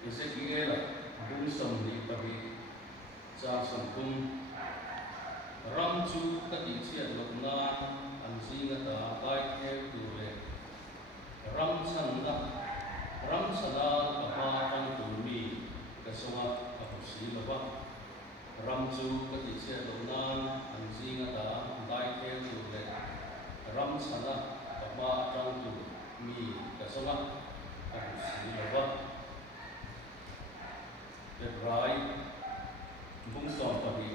Ezekiel bung som ni tabi cha som kum ram chu ka ti chiat lok na an zinga ta kai the tu le ram san na ram sana ka ha tang tu mi ka songa ka si lo ba ram chu ka ti chiat lok na an zinga ta kai the tu le ram sana ka ha tang tu mi ka songa ka si lo ba the bride bung som tabi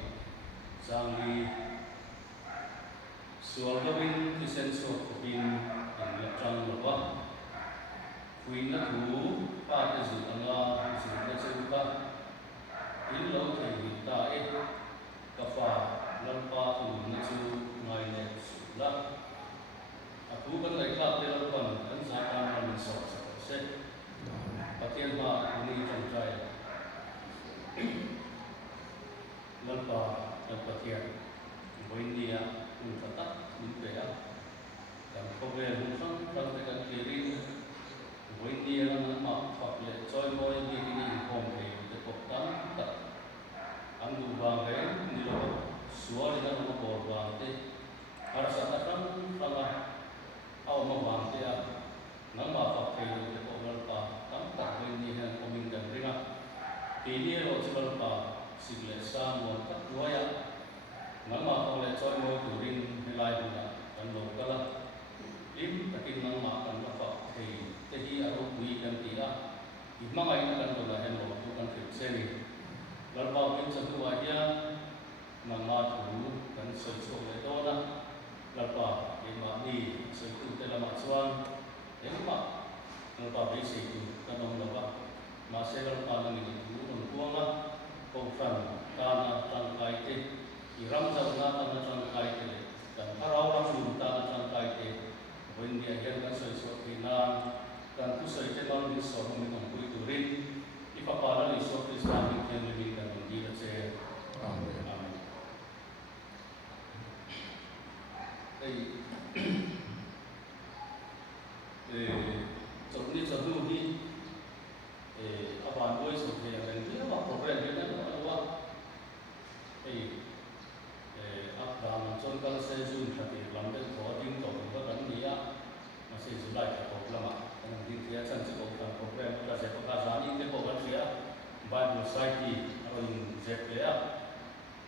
Sangli sualgawin kisen so kopin in latang lawa kuin na thu pa te zu anga zu na chu ka in lo thei ni ta e ka fa lan pa thu na chu ngai ne su la a thu ban lai ka te lo ban an sa ta na min so se patien ma ni chang trai lan pa dan patien India unfatat India dan problem musang dan tekan kiri India dan mak fakle coy boy di ini kompe tekoktan tak anggu bangke nilo suara dengan nombor bangke harus akan sama awal bangke ya nama fakle tekoktan tak ini yang koming dan ringan ini lo sebab sigle sam tak dua ya nama oleh coy mau turin nilai guna dan lokal lim takin nama kan apa jadi aku bui kan tidak imang aja kan dolar yang waktu kan seni lalu pun satu aja nama tu kan sesuatu itu lah lalu imam ni sesuatu dalam maksuan imam lalu bisi itu kan orang apa masih lalu paling itu orang lah konfran tanah tangkai Iram sabna tanah tangkai te dan harau langsung tanah tangkai te India yang kan sesuatu kina dan tu sesuatu yang disokong dengan kui turin ipapala disok Islamic yang lebih dan menjadi saya amin Jadi ni apa boy sesuatu yang dia apa program dia kan apa Afghan John kan saya sun hati London coding to ko kan dia masih Julai ko lama kan dia cantik ko kan program kita saya pekerjaan ini ko kan dia Bible Society atau in ZPA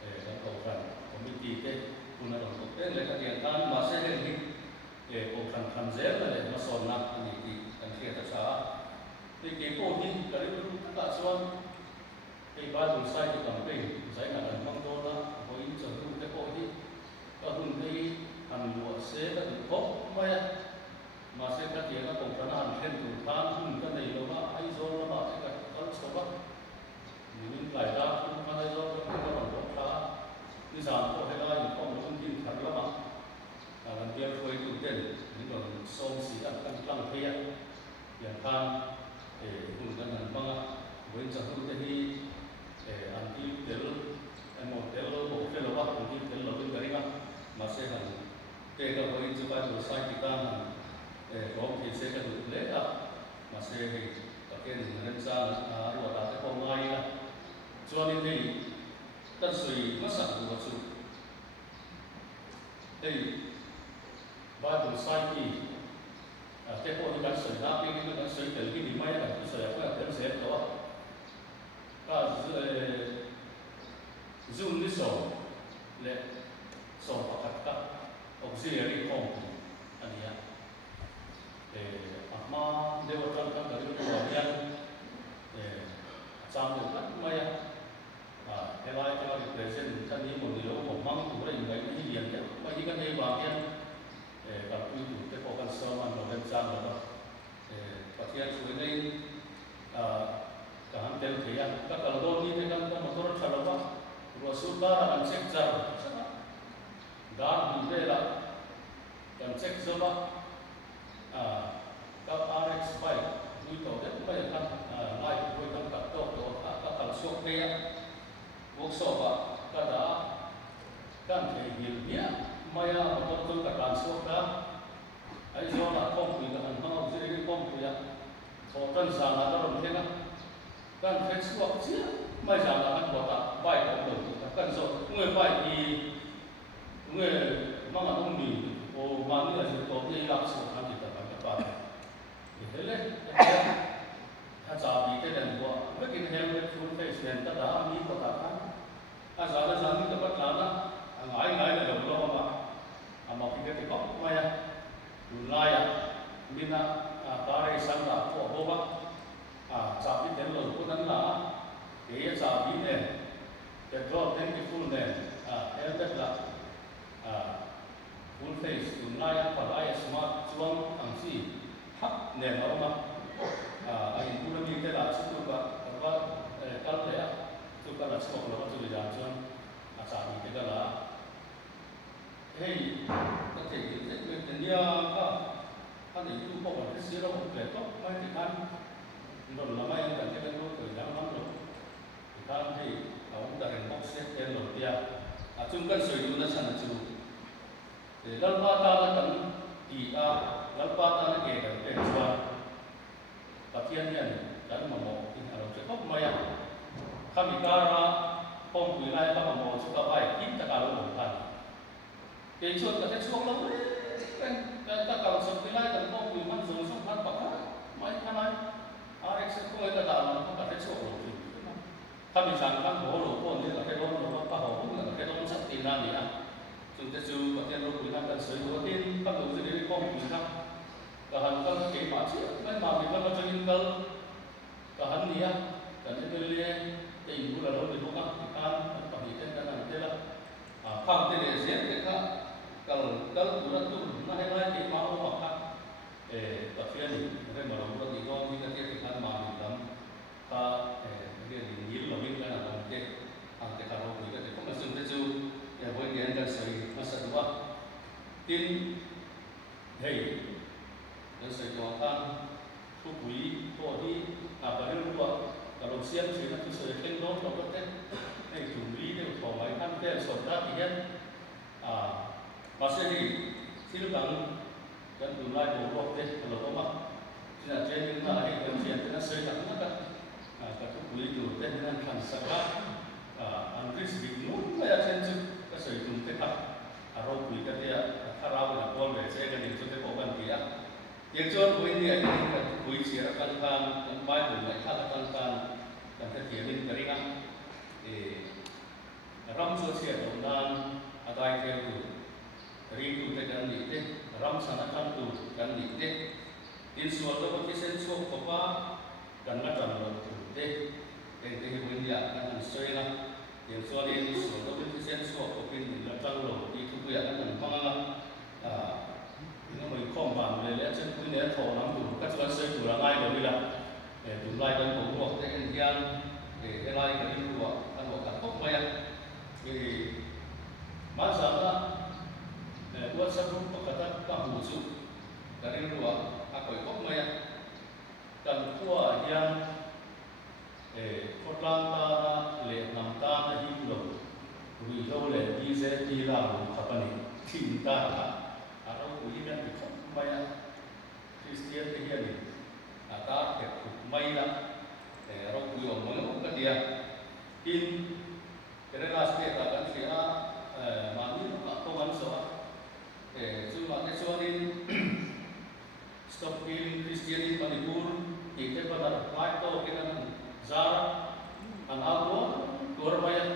kan ko kan komiti te kuna ko te le kan dia kan masih ini ko kan zel le masona ini kan dia tak sa ni ko ni kali itu tak suan Bible Society campaign saya nak mong lah với trường thu cái hội đi các hùng đi hành lụa sẽ các được tốt mày mà sẽ các tiếng các cộng sản hành thêm thủ than hùng cái này là mà ai do là mà sẽ các số bắc những lại ra cũng mà ai do các cái bằng tốt khá như giảm có hay là những con thông tin thật lắm mà làm việc với tụi tiền những cái sâu xí đặt căn lăng kia hiện than để hùng cái này bằng với trường thu cái đi để ăn đi để model o fellow wa ko din lo din garinga masena ke ga hoin chupa do sai kita ro ke se ka du le a mase he ka ken ren sa a ro ta te ko ngai la chuan ni ta sui masa du chu ei Bible sai ki te ko ni ka sui na pe ni ka sui te ki ni mai la ki sui ka te se to ka Zoom ni so le so pakat auxiliary component ania amma dewa kan dari kemudian sam được lắm mày cái bài cho represent kan ni mo ni lo mo mang tu ra ingai ni lian ya pa hi kan ei ba kian ka tu tu te ko kan so man lo len sam lo patian suai nei ka han tel thia ka kal do ni te kan motor thalo ba Rasulullah dan cek jauh, dan bila dan cek jauh, kalau RX bike, itu dia boleh kan naik, boleh kan kat toko, kalau soknya, workshop kada kan kehilnya, maya betul kat soknya, ai jauh nak komputer kan, mana jadi komputer, hotel sana ada orang kan Facebook chia mai giờ là kan bota bài của đầu kan so người bài thì người mang là ông mì o mang là sự tổ chức làm sự tham dự tập các bạn thì thế đấyถ้าจะมีแต่เดินว่าเมื่อกี้เห็นเป็นฟูลเฟสเนี่ยแต่ละมีก็ต่างกันถ้าจะได้มีแต่ปัจจุบันนะง่ายเลยเราลองมาเอาพิจารณาไม่อะดูไล่อะมีนะการเรียนสังกัดพวกว่าจะมีแต่เราคนนั้นละเดี๋ยวจะมีเนี่ยจะรอดเต็มที่ฟูลเนี่ยเอลเด็ดละฟูลเฟสดูไล่พอไล่สมาร์ทช่วงทั้งสี่ฮักเนี่ยเรามาayin pura mi te la chu ka wa kal le ya chu ka la chok lo chu ja chon a cha mi te ka la hei ta te ki te te nia ka ha ni tu ko ba te si ro ko to mai ti kan ndo la mai ka te ka lo ko ja ma lo ti kan hei a un da ren box se te lo tia a chung kan soi du na chan chu te dal pa ta na kan ti a dal pa ta na ke ka te chwa Patian yan, dan mamo in alam se kop maya. Kami kara pom wilai pa mamo suka bai kita kalau bukan. Kecuali kata suak lalu kan kata kalau suak wilai dan pom wilman zong kan pakai mai kanai. Arek se kau kata alam kata suak lalu. Kami sangkan bahwa pom ni kata orang apa bahwa pom kata orang sakti nani ya. Chúng ta chú patian lu wilai dan sesuatu tin kan lu sendiri pom wilai. Kahan kan ke macam kan mami kan macam ini kahan dia kan itu dia ibu lalu di rumah kan pahitkan kan nanti lah kau tidak siap dekat kalau bulan tu nah yang lain mau makan tapi ni mereka malam bulan itu kita dia dekat mami dalam dia ni lebih kan nanti nanti kalau kita itu masuk tu ya boleh dia kan saya masa dua tin hey dan sejualan kubui kodi apa yang buat kalau siap sih nanti saya kendor kalau kita kubui itu kalau kan kita sudah dia masih di sini bang dan mulai berbuat deh kalau apa tidak jadi mana yang siap kita saya tak nak kubui itu deh dengan kan sekarang Andris bingung saya cenderung ke saya itu tetap harus kubui dia harap nak boleh saya kan itu tetap bukan dia yang cuan poin dia ini kan poin siaran kan tempat mulai kan dan terjadi keringan ram sosial dan ada itu rindu tekan itu ram sana kan tu kan itu in suatu waktu sensual apa kan macam itu yang poin dia kan sesuai yang soal ini suatu waktu sensual apa ini macam itu dia kan memang nó mới không bằngเลยแล้วฉันคุยเนี่ยโทรน้ำดูก็จะซื้อดูละง่ายกว่านี้ละดูไล่กันผมบอกแต่กันยังไล่กันที่รู้ว่ากันบอกกันพบไปอ่ะมาสักละว่าสักรุ่งปกติก็หูสุกันที่รู้ว่าakuพบไปอ่ะกันขั้วยังคนล่างตาเลี้ยน้ำตาหิมลมวิโรเลดีเซตีลาบุขับนี่ทิ้งตาatau ujian itu banyak Kristen dia ni, atau mai lah, orang kuyo mengukur dia, in kerana seperti apa dia, mami atau manusia, cuma kecuali stop killing Kristen di Manipur, itu pada waktu kita Zara, anak luar banyak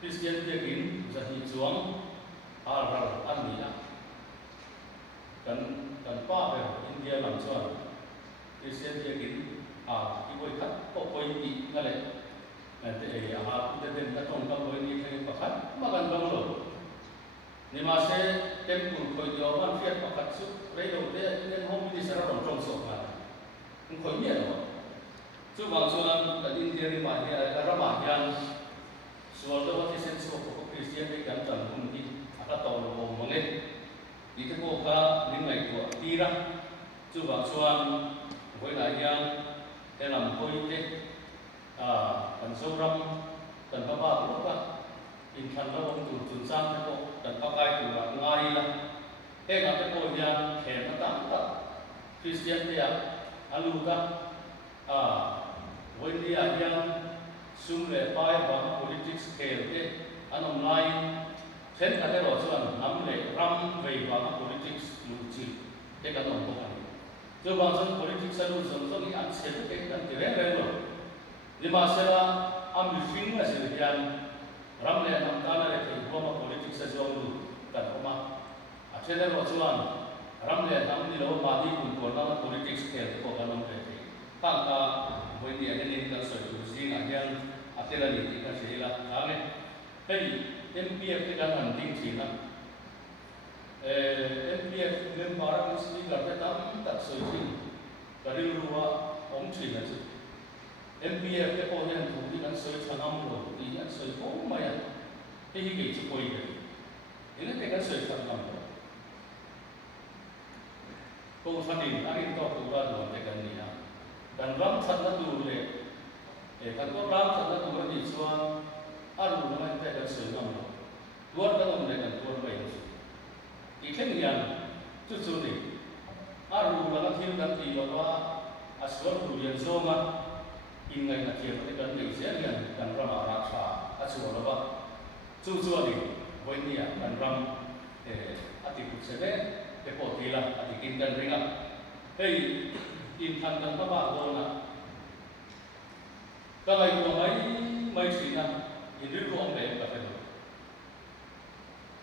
Kristen dia gini, jadi juang hal-hal aneh. Dan pa India làm cho Kristen dia gini ibu ikat kok poin di ngale nanti kita tidak tahu kalau ini kaya pakat makan banglo ni masih tempur koi jawaban fiat pakat su redo dia ini home di sana orang jongso kan koi ni loh tu bangsuan tadi India ni mahnya ramah yang suatu waktu sensu kok Kristen dia kan tanpa mungkin akan tahu loh mengenai itu buka lima itu tira, coba suan, boleh ayam, dalam politik, dan seorang dan bapak lupa, insan lawan turun sam itu dan pakai dua ngari lah, nggak tahu yang hebat tak, Kristen dia, alu kan, boleh zoom le pai ba politics scale te an online then ka te ro chuan nam le ram vei ba politics lu chi te ka non ko ani chu bang chuan politics alu zong zong i an se te kan ti re re lo ni ma sela am bi fing a se hian ram le nam ta le te ko ma politics a zong lu kan ko ma a the le ro chuan ram le nam ni lo ma di kun ko na politics scale te ko ka non te ta ka voi ni an ni ka so tu si nga hian atela ni ti ka se la ka le hei MPF te kan han ding thi na MPF member ang speaker te tam tak so thi ka ri ruwa om thi na chu MPF te ko hian thu ti kan so chanam lo ti an so ko ma ya te hi ge chu koi ge ina te kan so chanam lo ko thanin arin to tu ra lo te kan ni ha kan ram chat na tu le kan ko ram chat na tu ni chuan aru na te kan so nam lo tuar ka om le kan tuar bai chu ti khen yan chu chu ni aru la na thil kan ti lo wa aswar tu yan zo ma in ngai na thil te kan nei sia yan kan ram ara tha a chu lo ba chu chu ni voi ni kan ram ati pu se ve te po ti la ati kin kan ringa hei in than kan ba ba do na ka lai ko mai chi na in ri ko om le ka fe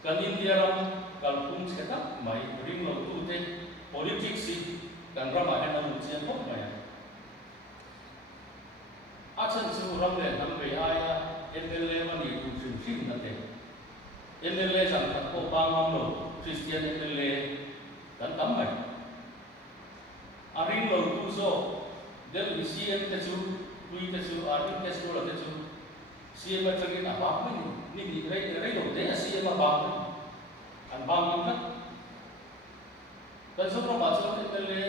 kan India ram kal pum cheta mai ring lo tu te politics si kan rama ha na mu chen thok mai action chu ram le nam be aya MLA mani tu thin thin na te MLA sang ka ko ba ngam lo Christian MLA kan tam mai a ring lo tu so del CM te chu lui te chu a ring te chu lo te chu CM ta ke na ba ni ni rei lo te CM ba an ba ngam na kan so ma chu MLA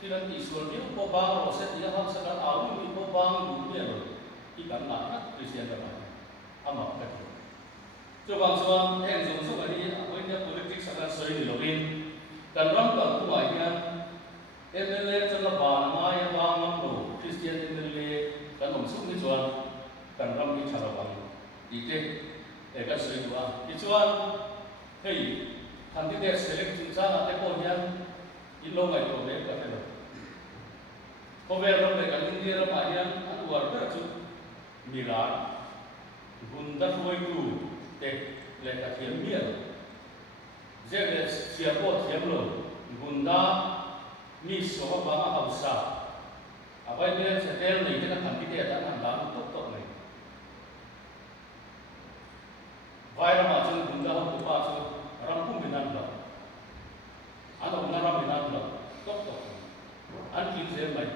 kiran ti sual ni ko ba ro se ti ha sa ka a ni ko ba lu ni lo i kan na ka Christian ta ba ama ka chu bang chuan heng zong so ani aoi na politics a kan soi ni lo in kan ram ka ku mai hian MLA chang ba na mai ba ngam lo Christian MLA kan om su ni chuan kan ram ni thara ba i te e ka soi wa i chuan hei candidate select chung cha na te ko hian in lo ngai to le ka te lo ko ver ram le kan India ram a hian an war ba chu mira gun da foi tu te le ka thiam mi lo je le sia ko thiam lo gun da mi so ba ma hau sa a bai ne se tel nei te ka candidate an han da tok tok nei vai ra ma chu gun da ho pa chu ram pu minan lo an om na ram minan lo tok tok an ki se mai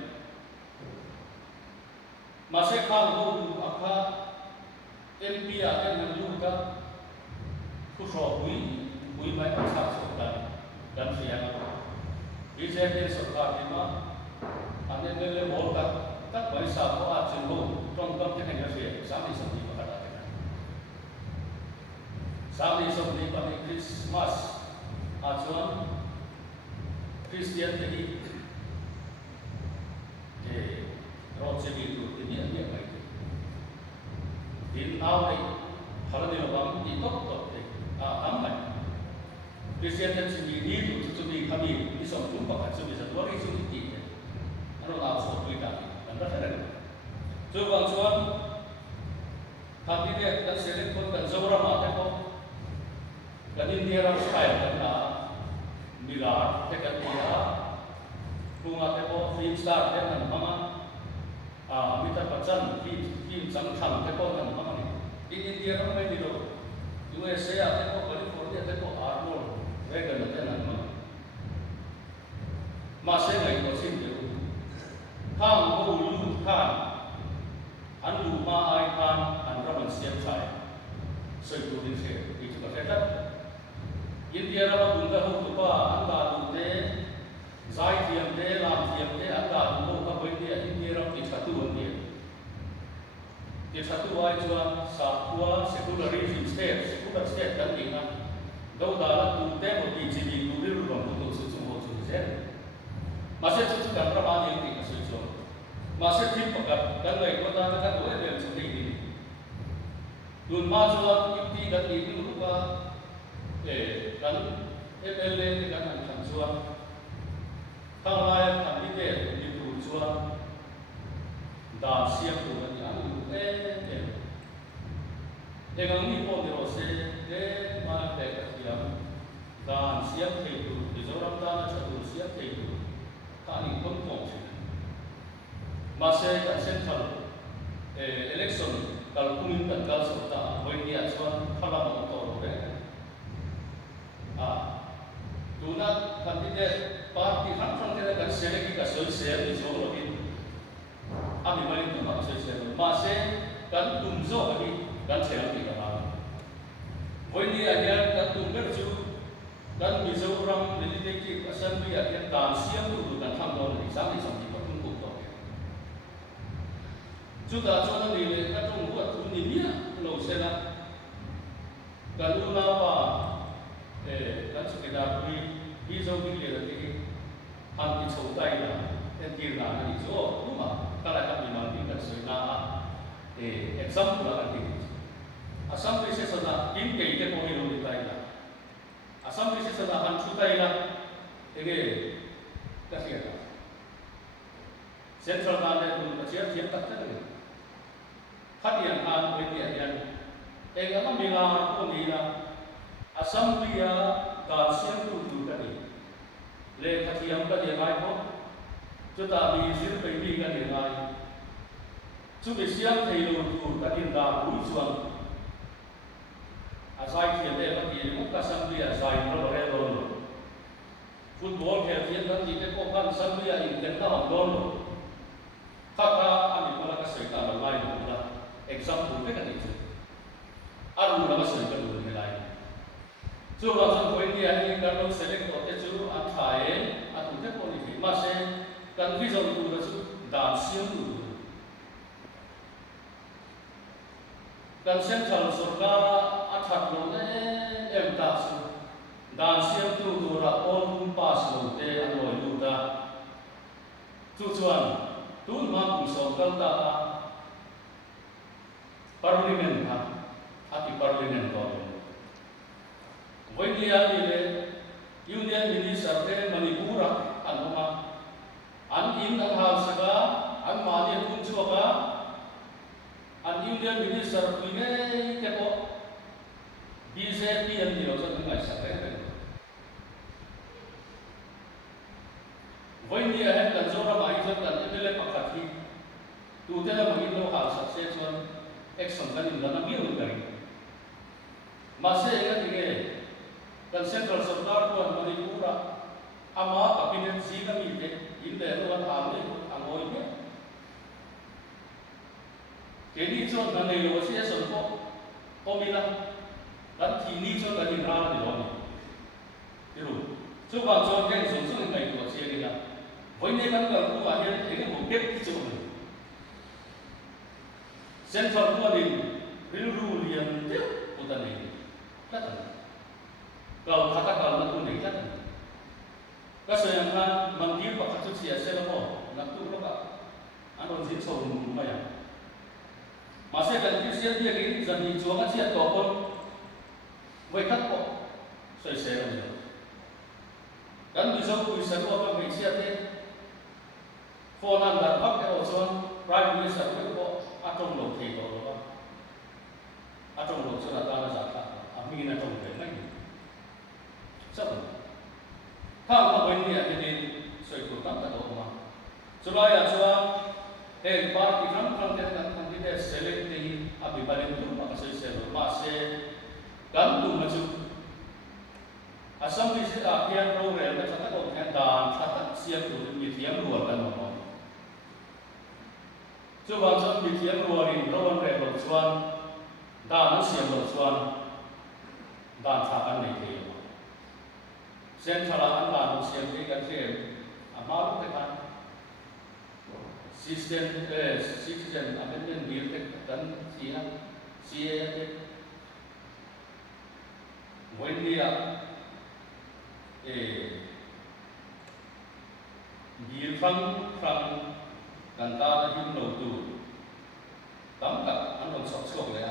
ma se kha ho du akha MP a kan nan lu ka khu so bui mai an sa so dan sia BJP सरकार ने मा अन्य ले बोल का तक पैसा को आज लो trong tâm thế này là sáng đi sớm đi mà đặt cái này sáng đi sớm đi mà đi Christmas chuan Christian thì rồi sẽ bị tụt cái gì vậy vậy tin nào này kalau di lubang di top thì aman Christian dan sendiri itu cumi kami bisa jumpa kan bisa dua isu itu anu langsung kita dan ada coba cuan kami dia dan selek pun dan seorang mata kok dan India orang style kan milar tekan dia bunga teko film star dengan mama Amitabh Bachchan film sang teko dengan mama ni di India orang main di USA teko California teko Arnold Reagan na tenan ma masih ngai ko sin de khang ko lu khan an lu ma ai khan an raman siam sai soi tu din se ti chu ka ta India ra bung ka hu pa an da lu te zai thiam te lam thiam te an da lu ka boi dia India ra ti chatu an dia ti chatu ai chuan sa tua secularism state kan ni na đâu đó là tu tế một vị trí tu biết luôn của tu sử dụng một chủ thế mà sẽ chúng ta làm bao nhiêu thì sử dụng mà sẽ thêm một cái người có ta các đối tượng chủ đề Dun ma chuan ipti kan ni lu ka kan MLA te kan an kan chuan thanglai candidate ni tu chuan dan siam tu kan yang lu engang ni po ni ro se ma pe ka tiam dan siam thei tu Mizoram dan cha tu siam thei tu ka ni kon kong chi ma se kan central election kal kumin kan kal so ta boy ni a chuan khala ma to ro re do not candidate party han from the kan select ka so se ni so ro bin ami mali tu ma se ma se kan tum zo ni kan thel ni ka boy ni a ya kan tum ber chu kan Mizoram Legislative Assembly a ya dan siam tu kan tham do ni sa ni som ni pa tum ku to chu ta chuan ni le ka tung bu tu ni nia lo se na kan u na pa kan chu ke da bi zo bi le de han ki chou tai na ti na ni zo tu ma ka la ka mi ma ni ka se na example la ti assembly se sa na tin ke te ko ni lo ni tai na assembly se sa na han chu tai na ege ka se na central na le tu ka chia chia tak ta ni khát điện an với điện điện em đã làm việc ko ni na assembly a dan siam tu tu ka ni le khathiam ka de ngai ko chu ta bi sir pe bi ka de ngai chu bi siam thei lo tu ka din da ru chuan a sai thiam de ka ti mu ka assembly a sai ro re lo football khe thiam ka ti te ko kan assembly a in ten ta hom don lo kha ani ko la ka sai ta lo lai lo la example pe ka ni chu aru la ka sai ka lo ni lai chu ra chon ko India ni kan lo select ko te chu a thae a tu te ko ni ma se kan vi zo tu ra chu dan siam tu kan central sarkar a that lo ne em ta chu dan siam tu tu ra on tum pass lo te a loi lu ta chu chuan tu ma kum so kal ta parliament ha ati parliament ko India ni le Union Minister te Manipura anoma an in an hal saga an mani kum chuaka an Union Minister pine ke ko BJP an ni lo sa ngai sa re India he kan zora mai zon kan MLA pakhathi tu te la mai lo hal sa se chuan action kan in na mi lu kai ma se ga ti ge kan central sarkar ko Manipura ama cabinet si ka mi te in le ro an am le angoi me ke ni chon na nei lo se son ko mi la kan thi ni chon ka ni ra ni lo ni ru chu ba chon ke son sun ngai to se ni la voi ne kan ka ku a he ne mo ke ki chu central ko ni ril ru lian te ko ta nei ta ta kalau katakan nak unik kan, kasi yang kan manggil pakai cuci hasil apa, nak tu apa, anu sih so lumayan. Masih kan Kristian dia gini, jadi jualan sih atau apa, mereka kok saya ni. Kan bisa apa Malaysia ni, foreign dan apa orang prime minister itu kok atau loh kiri atau apa, atau loh surat tanah zakat, amin atau apa. Sao? How ka when ni ati soi ko tam ta do ma. Sulaya chua party from the candidate select ni abi balen tu ma sai se ma se kan tu ma chu assembly se a pian program ta ta ko kan dan ta siam tu mi thiam ruwa kan ma. Chu ba chon mi thiam ruwa rin ron re lo chuan dan siam lo chuan dan tha kan nei the central an la siam ke kan the amar te kan citizen amendment bill te kan sia te when dia bill phang kan ta him lo tu tam ka an lo sok sok le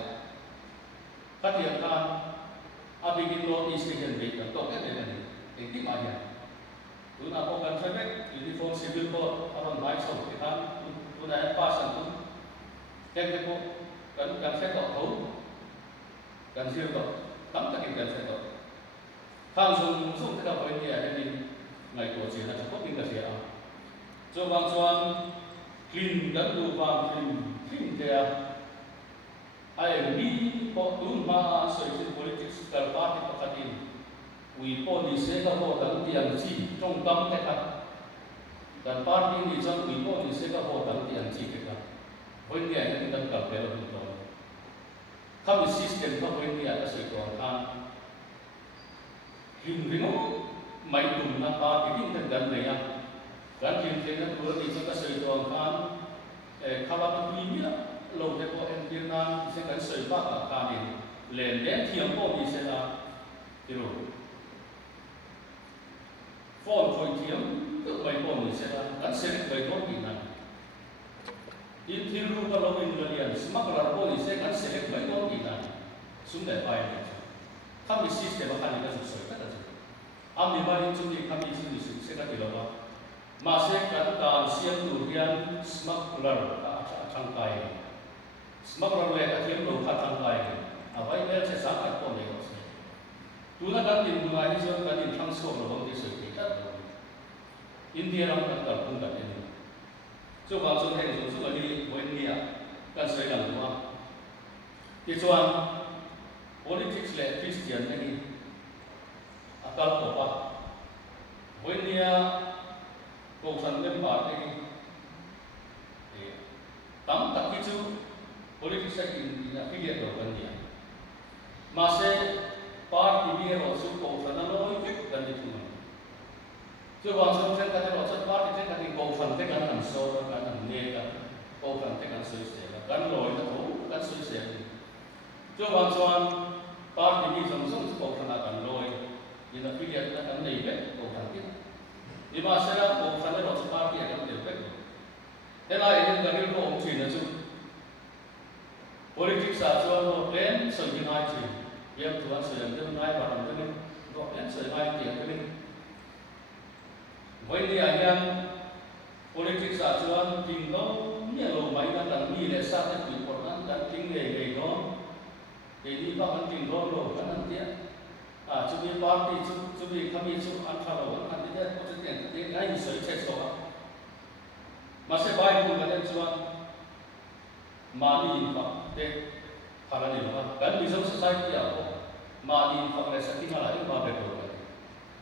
phát hiện ra abigin lo is cái hiện bị tổ cái này cái tí mà hiện tu na có cần phải biết uniform civil code aron mai sau thì kan tu na pass an tu cái có cần phải tổ thấu cần siêu tổ tắm tất cần phải tổ khang dùng cái đầu cái này nên ngày của chị là chỉ có những cái gì à cho bằng chuan clean gần đủ vàng clean thế ai mi có tuân ma soi trên politics cả party pakatin we policy ka ho dang tiang chi trong kam te ka dan party ni chang we policy ka ho dang tiang chi te ka hoi ni ai ni dan ka pe lo to kham system ka hoi ni ai ka soi to kan rim ringo mai tum na pa ki tin tan dan ne ya kan rim te na tur ni ka soi to kan khala ka pi mi la lo te ko en tir na se kan soi pa ka ka ni len den thiam ko ni se la ti ro phone khoi thiam tự mai ko ni se la kan se bai ko ni na in thil ru ka lo in la lian smak la ko ni se kan se bai ko ni na sum de pai ni kham system ka ni ka soi ka ta ami bari chu ni kham ni chu ni se ka ti lo ba ma se kan ta siam tu rian smuggler ka thang kai smuggler le ka thiam lo ka thang kai a vai mel se sa ka ko ne se tu na kan tin ma ni so kan tin thang so lo bang ti se ki ta India ram kan ka pung ka ni so ba so he so so ni mo India kan sai dang ma ti chuan politics le Christian ni akal ko pa mo India ko san nem ba ni tam tak ki chu politics in affiliate lo kan dia mase party bi ro su ko san lo i kan ni tu so wang song chen ka ro chat party chen ka ni ko san te kan an so kan an ne ka ko san te kan su se kan lo i to kan su se so wang chuan party bi song song ko san kan lo i in affiliate na kan nei be ko san ti ni ma se ra ko san ro chat party kan te be thế là những cái điều ông chỉ là chung politics là cho nó đến sự như hai chỉ em tuan sự như hai và làm cái này nó đến sự hai tiền cái này với đi anh em politics là cho tình đó nhiều lâu mấy năm đằng đi để sao để bị một năm đằng kinh nghề đó để đi vào ăn tình đó rồi cái năm tiếc chúng mình party chúng mình kami chúng ăn thao rồi ăn tiếc có chút tiền tiếc ngay sợi chết rồi masa baik pun kata cuan mani infak dek kalau ni lah kan di dalam society apa mani infak rasa tinggal lagi apa betul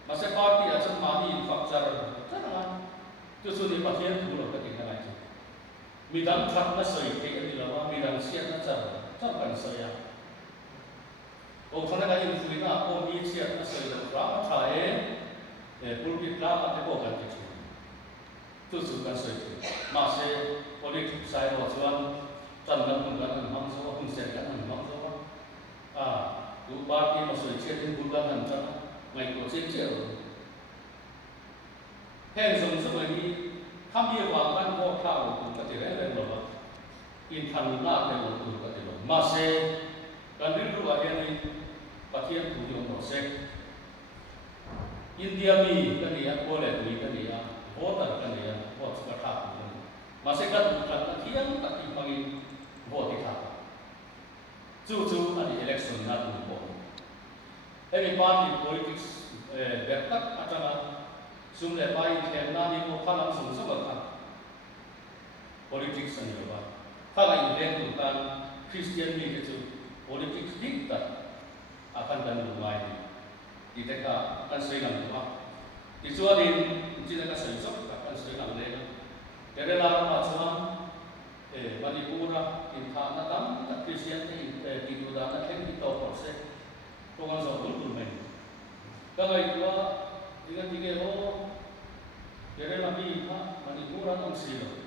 masa party aja mani infak cara kan tu sudah pasien tu loh ketinggalan lagi midang tak nak soi ke ni lah midang siap nak cara kan saya oh sana kan ini sudah oh ni siap nak soi lah berapa cahaya pulpit lah ada bukan tu tu sudah soi masa politik saya waktuan tanda penggangan mangsa pengsetan mangsa tu parti masuk cerita penggangan cara mai ko cerita heng song semua ini kami wangkan ko tahu pun ketika ada loh in than na ada loh pun ketika loh masa kan dulu ada ni pasien tu yang proses India mi kan dia boleh mi kan dia voter kan dia vote sekarang masih kan bukan tiang tapi bagi vote kita cucu ada election nak buat ini party politics berkat acara sumber baik yang nani ko kalam sumber kan politics ni apa kalau ini bukan Christian ni itu politics diktat akan dan rumai di teka akan sering apa dicuarin tidak kasih sok akan sering apa jadi lalu macam Manipura intan natam tak Christian ni tidur dan kan kita proses pengen sebut bermain kalau itu dengan tiga jadi nabi Manipura orang silo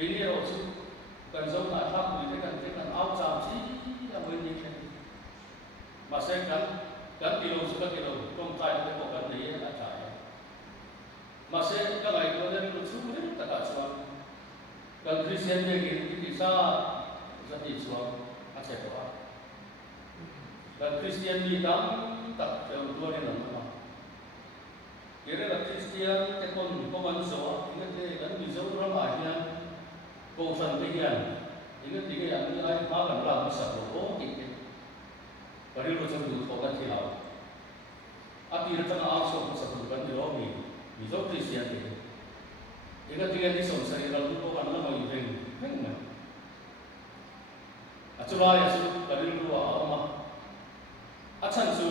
ini rosu kan zaman nak boleh kan awam sih yang boleh masa kan kilo suka kilo kontai itu bukan dia nak cari masa kalau itu ada lucu boleh tak cuan kalau Kristen dia gitu bisa jadi cuan ache to a dan Christian ni tam tak tua ni nama kira la Christian te kon man so ingat te kan ni zo ramah hian ko san te hian ingat te yang ni ai ma kan la sa ko ti te bari ro chang du ko kan thi lao ati ra chang a so sa tu kan ro ni zo Christian te ingat te ni so sa ira du ko kan la mai ven ma achulai asu bari ro a ma achan su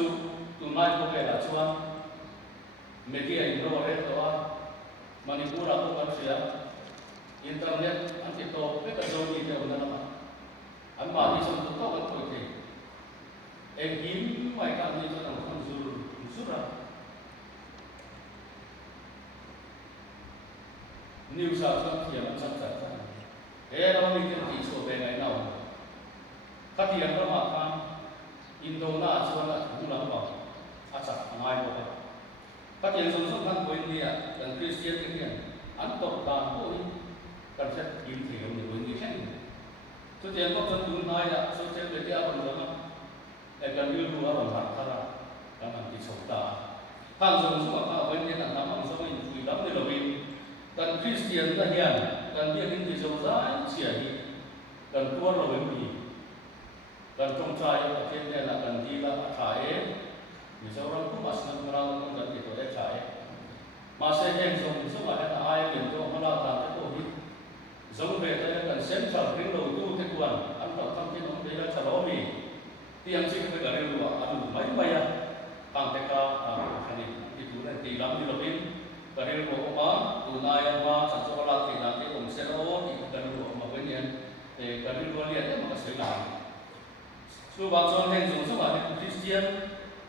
tu mai ko ke la chuan media indro re to a manipura ko kan sia internet anti to pe ka zoni te ona ma an ma ni som to kan ko te e him mai ka ni to na kon sura new sa sa ti an sa sa e ra mi ke ti so be ngai nau ka ti an ma ka indo na chuan la thu lang ba a cha mai ko các nhà sản xuất hàng quên đi à, cần Christian cái gì, anh tộc đàn hội, cần sẽ kiếm hiểu để quên đi hết. Số tiền có chân tuấn này à, số tiền để kia bằng đó, để cần yêu đua bằng hạt thà, cần làm gì sống ta. Hàng sản xuất hàng quên đi cần làm hàng sản xuất vui lắm để làm gì, cần Christian là hiền, cần biết những gì giàu giá, xỉa đi, cần tua rồi quên gì, cần trong trai ở trên này là cần đi là thải. Misalnya aku masih mengenal dan itu saya masih yang semua ada air itu mengenal dan itu giống về đây là central cái đầu tư thế quan anh tạo thông tin ông đây là trả lỗ mi thì anh chỉ phải cái điều là anh mấy mấy à tăng thế cả cái này thì tụi này tỷ lắm như là bên cái điều của ông má tụi này mà sản xuất là thì làm cái ông sẽ lỗ thì cái điều mà bên này thì cái điều liên đấy mà cái sự làm số bạn cho nên dùng số bạn Christian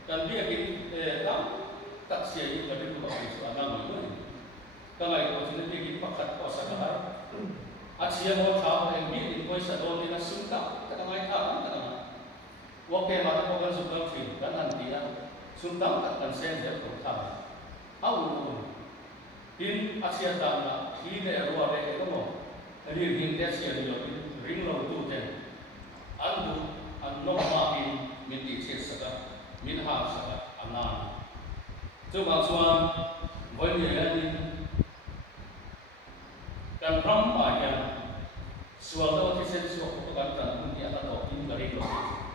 dan dia kita tak siap dari rumah itu agama itu. Kalau itu tidak kita pakat kuasa kahar. Asia mau tahu yang dia itu sadon dia suntak kata mai tahu kata. Waktu mata bukan suka film dan nanti ya suntak takkan senjata bertahan. Awal in Asia tanah ini luar itu mau. Jadi dia siap dia ring lalu tu je. Andu anu makin minti sesuatu. Min hak sangat aman. Coba cuan, boleh jadi kan ram aja. Suatu kisah suatu kata mungkin atau ini dari lokasi.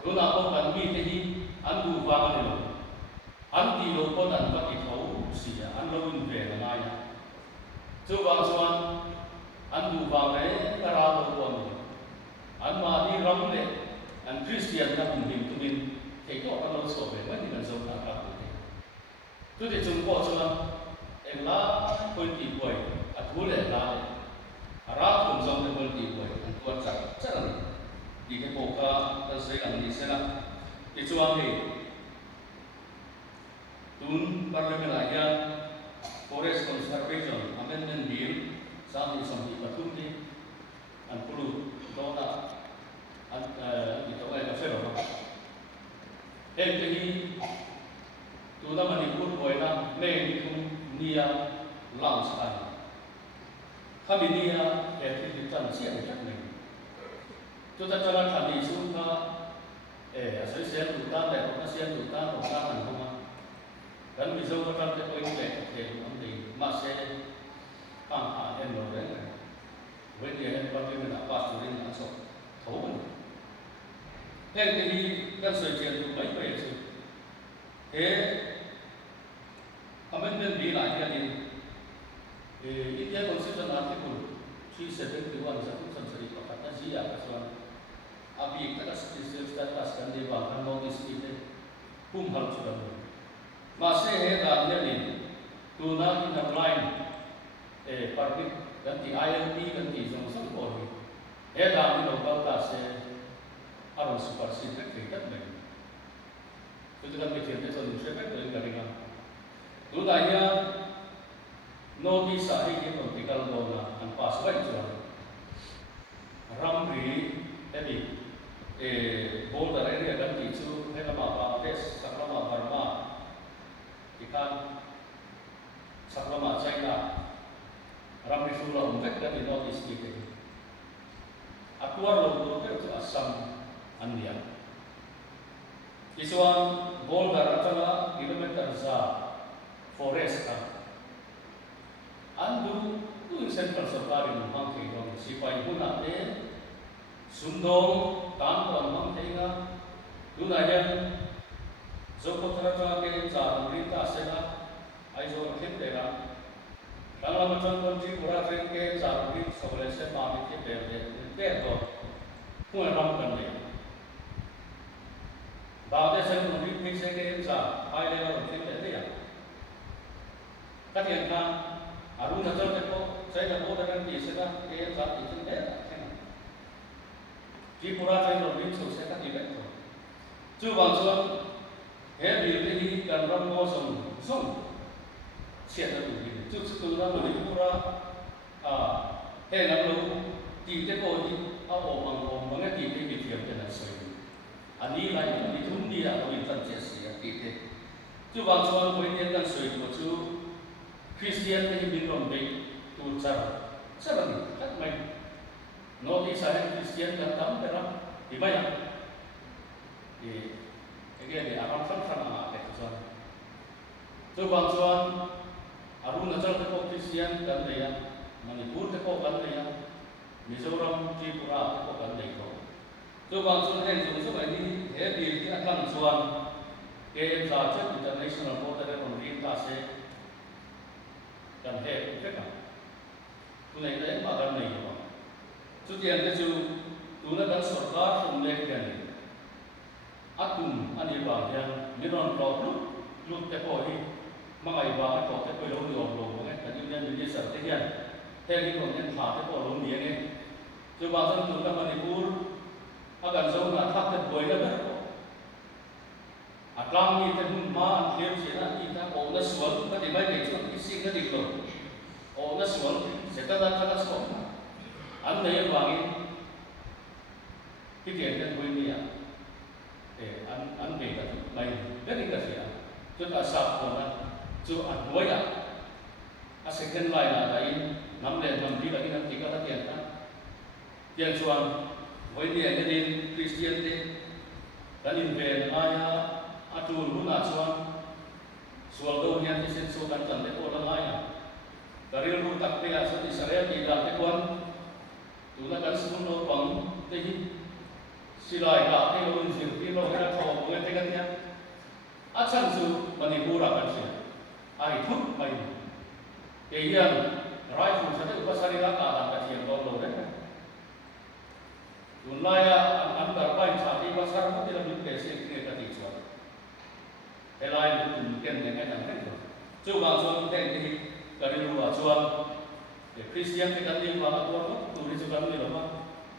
Guna apa kan miti andu bangan itu, anti lokon dan bagi tahu sia, anu invest naya. Coba cuan andu bangan kerana tuan, anu adi ramle. And Christian na him to be take up an also when you can so not up to the Jumbo and la pointy boy at Wood and La Arab from some pointy boy and what's up suddenly the Poka the second is it's one day Tun Parliament Forest Conservation Amendment Bill some Patundi and Pulu Dona itu ada film. Jadi tu dah Manipur bolehlah main itu dia langsung. Kami dia itu transiasi macam tu tak cara kami suka asal hutan dan asal hutan orang mana. Dan bisa orang tu boleh nanti masih enroll. When dia bagi mana pas tu ni masuk tahu. Thế thì các sự kiện tụi mấy về sự thế amendment đi lại cái này India Constitution Article 371 satu sensori kata zia kasuan abi kita status kan di bawah notice kita hal sudah masih hebat ni tuna in line permit ganti ILP ganti sama polri hebat di lokal tasnya harus supersede kita lagi. Itu kan kecilnya solusi kan dari garingan. Itu tanya notice hari ini political dona dan password jual. Ramri tadi border area kan itu helama Bangladesh, saklama Burma, ikan saklama China. Ramri sudah umumkan di notice kita. Aku harus sam ania isuan boulder atanga kilometer za forest andu tu central sarkari mang thei dong sipai huna te sundong tam kon mang thei nga tu na yan zokotra cha ke za rita sena ai zo khit te ra Kalau macam kunci pura ke zaruri sebelum saya pamit ke berde do pun ram kan dia. Bahawa saya menurut saya ke za high level khit te dia. Katian kan arun nazar te ko saya dah bodoh kan di sana ke za itu dia. Di pura saya menurut saya kan tidak tu. Ju bangsuan he bil kan ram mo song chia ra đủ thì chút từ đó mình pura thế là lúc tìm cái cô đi ôm bằng cái tìm cái việc làm cho nó sôi anh đi lại đi thun đi là mình cần chia sẻ tìm thế chú bằng cho anh quên nhân sôi của chú Christian thì mình còn bị tụt sao là mình cắt mình nó đi sai Christian cần tắm cái đó thì bây giờ thì cái này akan sama apa itu chú bằng cho anh Arunachal te ko Christian kan de ya Manipur te ko kan de ya Mizoram Tripura te ko kan de ko to bang chun hen chung so mai ni he bil ki akan chuan ke za che international border on rin ta se kan he ke ka tu nei le ma kan nei ko chu tian te chu tu na kan sarkar thum le kan atum ani ba ya miron pro lu te ko hi mga iba ay ko te ko lo lo nge kan yun ni sa te yan te ni ko ngen pha te ko lo ni nge chu ba san tu ka Manipur agan zo na thak te boi na ber ko atlang ni te hun ma an khem se na ni ta o na sual ka di mai ne chu ki sing na di ko o na sual se ta da ka so an nei wangin ki tian ten boi ni ya an be ka mai be ni ka sia chu ta sa ko na chú ăn muối second line là đấy nắm đèn nắm đi là cái nắm chỉ có tiền đó tiền xuân với tiền cái din Christian đi đã nhìn về ai tu lúc nào xuân đâu nha thì xin số căn chẳng để cô là ai dari lu tak dia satu Israel di dalam tekuan tu nak kan sebelum lo bang tehi silai ka te lo zir lo hera tho bunga tegatnya asan su Manipur akan sia ai thúc mày thì hiện rifle sẽ được phát ra cả đàn cái lo đấy tuần lai ăn cả bài trả đi phát ra không thì là những cái sự kiện cái tình trạng thế lai một tuần tiền này cái nào hết rồi chú vào xuân tiền thì cái điều vào xuân để Christian cái cái điều vào tuần tu đi cho cái điều mà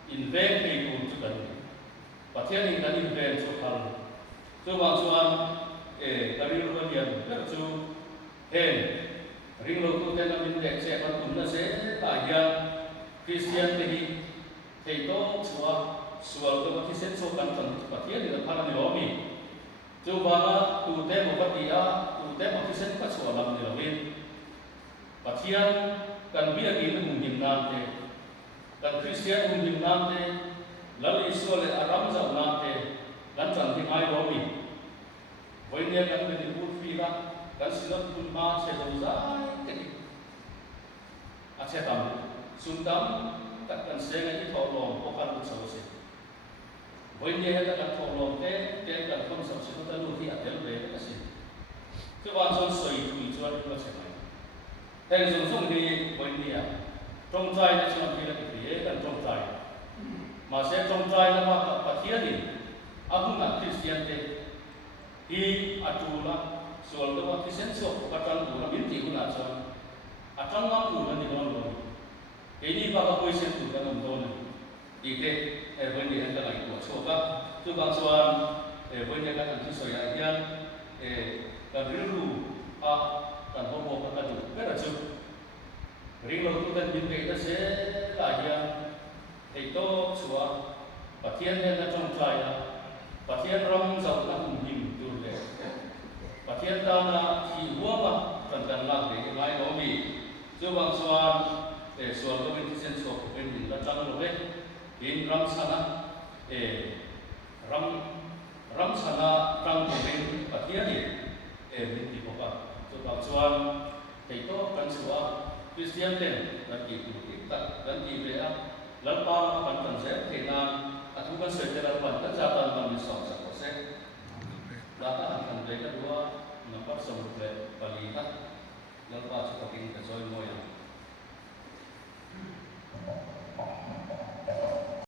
invent thì cũng cho cái và thiên thì cái invent cho cái chú vào xuân cái điều mà hiện rất chú hen ring lo tu te na min dek se kan tum na se ta ya Christian te hi thei to chua sual to ki sen so kan tan pathian ni la phana ni lo mi chu ba tu te mo patia tu te mo ki sen ka chua lam ni lo mi pathian kan bia ki hum him nam te kan Christian hum him nam te lali so le aram za nam te kan chan thi ai lo mi voi ne kan ni put fi la kan silap pun ma se zo zai ke ni a che tam sun tam tak kan se ngai tho lom ko kan so se voi ne ta kan tho lom te kan khom so se ta lu thi a tel ve ka sin chu ban son soi thui chuan ko che mai ten zong zong ni voi ne a trong trai ne chon thi la ki ye kan trong trai ma se trong trai na ma pa thia ni a hum na Christian te hi atula soal tu waktu senso kacang tu, nabi ti guna so, acang mampu nanti dono. Ini bapa koi sentu kan dono. Ite benda yang tak lagi buat. So tu bang soal benda kan nanti soya yang kan rilu kan homo kan tu. Kan tu rilu tu kan benda itu se lagi itu soal patian yang trong saya, patian ram zau nak mungkin tu le. Patian tanah di luar tentang lagi lain hobi. Coba soal tu itu senso, ini datang lebih in ram sana ram ram sana trang pin pathiani min ti ko ka so ta chuan thei to kan chuwa Christian ten kan ti tu ti ta kan ti ve a lalpa kan tan se thei na athu kan se te lalpan kan za tan man mi sok sak